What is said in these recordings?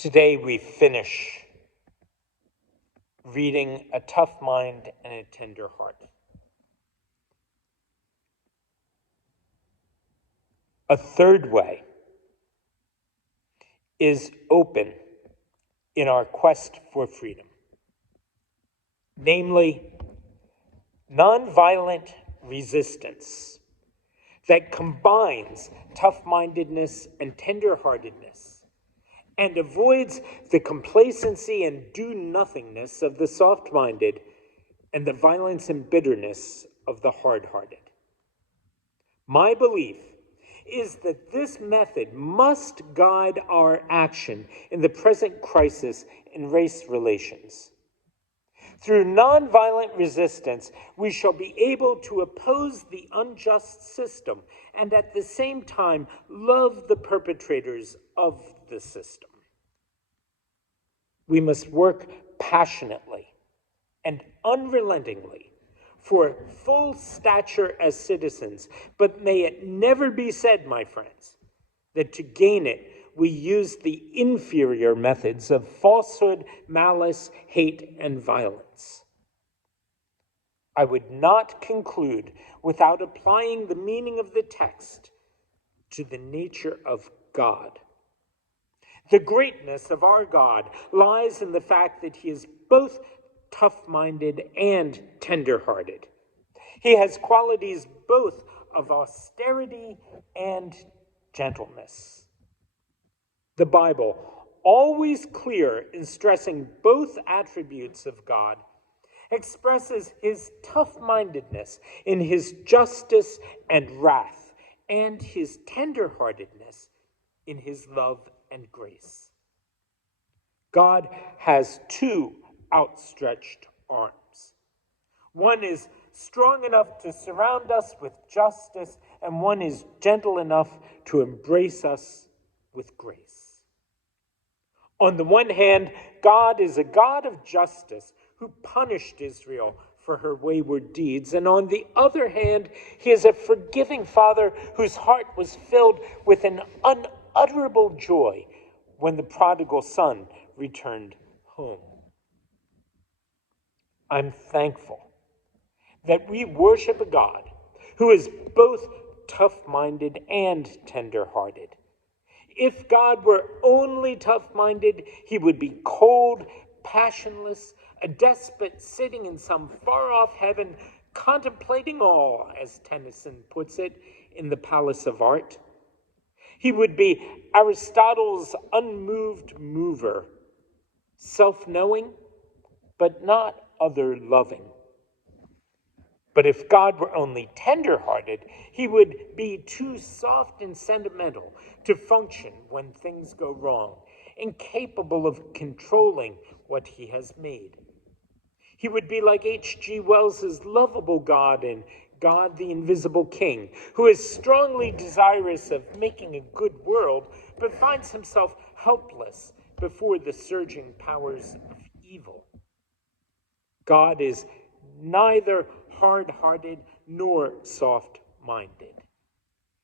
Today we finish reading A Tough Mind and a Tender Heart. A third way is open in our quest for freedom, namely nonviolent resistance that combines tough-mindedness and tender-heartedness and avoids the complacency and do-nothingness of the soft-minded and the violence and bitterness of the hard-hearted. My belief is that this method must guide our action in the present crisis in race relations. Through nonviolent resistance, we shall be able to oppose the unjust system and at the same time love the perpetrators of the system. We must work passionately and unrelentingly for full stature as citizens, but may it never be said, my friends, that to gain it, we use the inferior methods of falsehood, malice, hate, and violence. I would not conclude without applying the meaning of the text to the nature of God. The greatness of our God lies in the fact that he is both tough-minded and tender-hearted. He has qualities both of austerity and gentleness. The Bible, always clear in stressing both attributes of God, expresses his tough-mindedness in his justice and wrath, and his tender-heartedness in his love and grace. God has two outstretched arms. One is strong enough to surround us with justice, and one is gentle enough to embrace us with grace. On the one hand, God is a God of justice who punished Israel for her wayward deeds, and on the other hand, he is a forgiving Father whose heart was filled with an unutterable joy when the prodigal son returned home. I'm thankful that we worship a God who is both tough-minded and tender-hearted. If God were only tough-minded, he would be cold, passionless, a despot sitting in some far-off heaven, contemplating all, as Tennyson puts it, in the palace of art. He would be Aristotle's unmoved mover, self-knowing, but not other-loving. But if God were only tender-hearted, he would be too soft and sentimental to function when things go wrong, incapable of controlling what he has made. He would be like H.G. Wells's lovable God in God the Invisible King, who is strongly desirous of making a good world, but finds himself helpless before the surging powers of evil. God is neither hard-hearted nor soft-minded.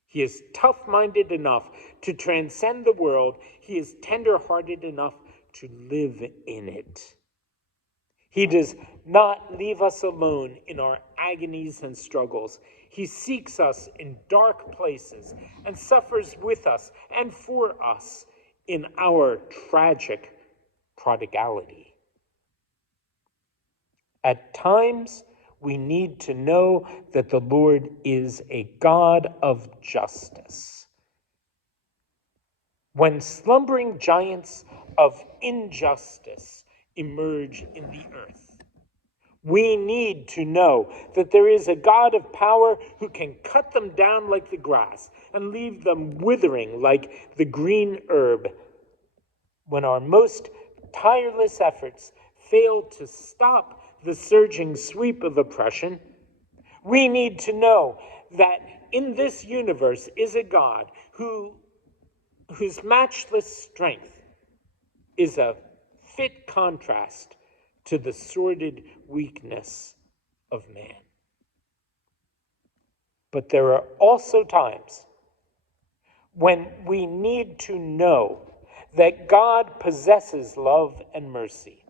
He is tough-minded enough to transcend the world. He is tender-hearted enough to live in it. He does not leave us alone in our agonies and struggles. He seeks us in dark places and suffers with us and for us in our tragic prodigality. At times, we need to know that the Lord is a God of justice. When slumbering giants of injustice emerge in the earth, we need to know that there is a God of power who can cut them down like the grass and leave them withering like the green herb. When our most tireless efforts fail to stop the surging sweep of oppression, we need to know that in this universe is a God whose matchless strength is a fit contrast to the sordid weakness of man. But there are also times when we need to know that God possesses love and mercy.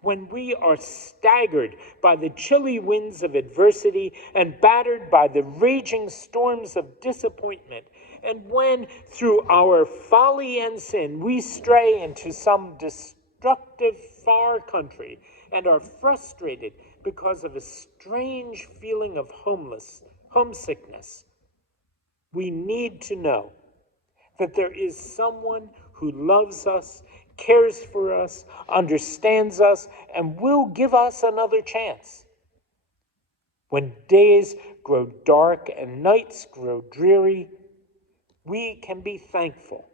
When we are staggered by the chilly winds of adversity and battered by the raging storms of disappointment, and when, through our folly and sin, we stray into some destructive far country and are frustrated because of a strange feeling of homesickness, we need to know that there is someone who loves us, cares for us, understands us, and will give us another chance. When days grow dark and nights grow dreary, we can be thankful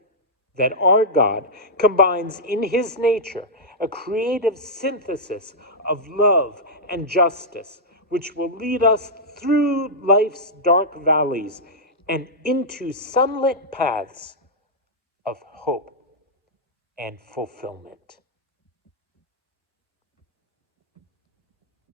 that our God combines in his nature a creative synthesis of love and justice, which will lead us through life's dark valleys and into sunlit paths of hope and fulfillment.